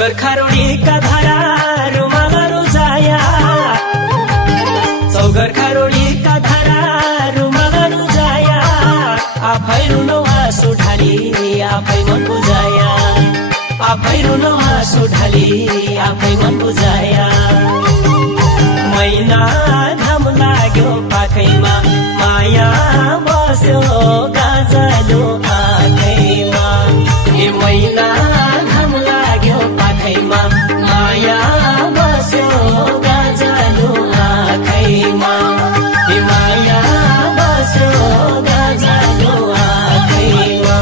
चौगर खारोडीका धारा रुमाला रुजाया चौगर खारोडीका धारा रुमाला रुजाया आफै रुन आँसु ढाली आफै मन बुझाया आफै रुन आँसु ढाली आफै मन बुझाया महिना घाम लाग्यो पाखैमा माया बस्यो गाजलो आँखैमा ए महिना घाम लाग्यो पाखैमा माया बस्यो गाजलो आँखैमा ए माया बस्यो गाजलो आँखैमा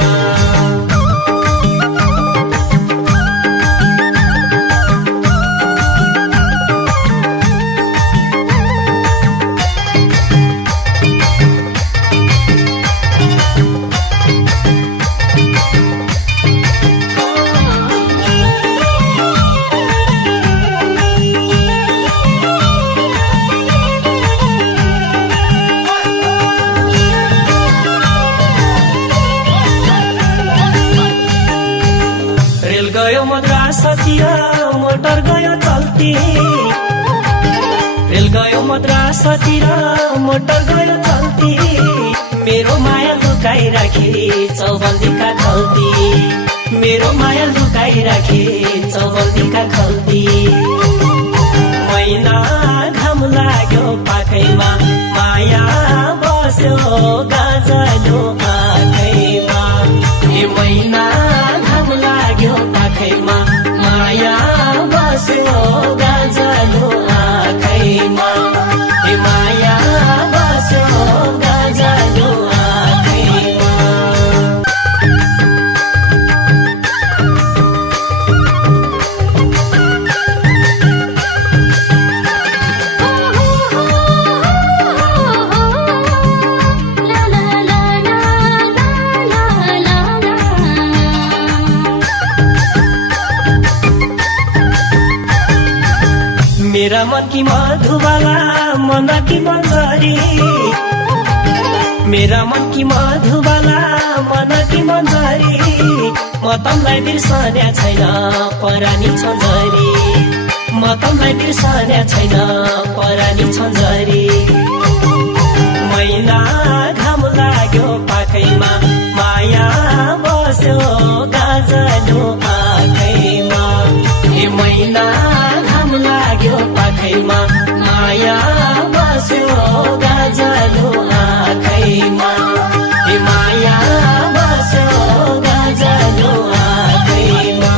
रेल गयो मद्रासतिर मोटर गयो चल्ती रेल गयो मद्रासतिर मोटर गयो चल्ती मेरो माया लुकाइ राखे चौबन्दीका खल्ती मेरो माया लुकाइ राखे चौबन्दीका खल्ती महिना घाम लाग्यो पाखैमा माया बस्यो गाजलो आँखैमा ए महिना घाम लाग्यो पाखैमा माया बस्यो गाजलो आँखैमा ए माया बस्यो गाजलो आँखैमा मेरा मन की मधुबाला मन की मन्जरी मेरा मन की मधुबाला मन की मन्जरी म तँलाई बिर्सने छैन परानी छन्जरी म तँलाई बिर्सने छैन परानी छन्जरी महिना घाम लाग्यो पाखैमा माया बस्यो गाजलो आँखैमा ए महिना घाम लाग्यो पाखैमा माया बस्यो गाजलो आँखैमा ए माया बस्यो गाजलो आँखैमा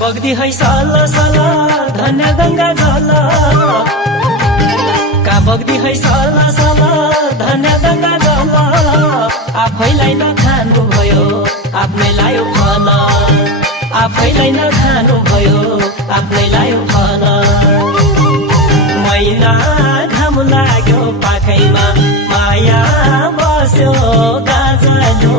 बग्दी है सल सल धन्य गंगा जल का बग्दी है सल सल धन्य गंगा जल आफैलाई नखानु भयो आफ्नै लायो फल आफैलाई नखानु भयो आफ्नै लायो फल महिना घाम लाग्यो पाखैमा माया बस्यो गाजलो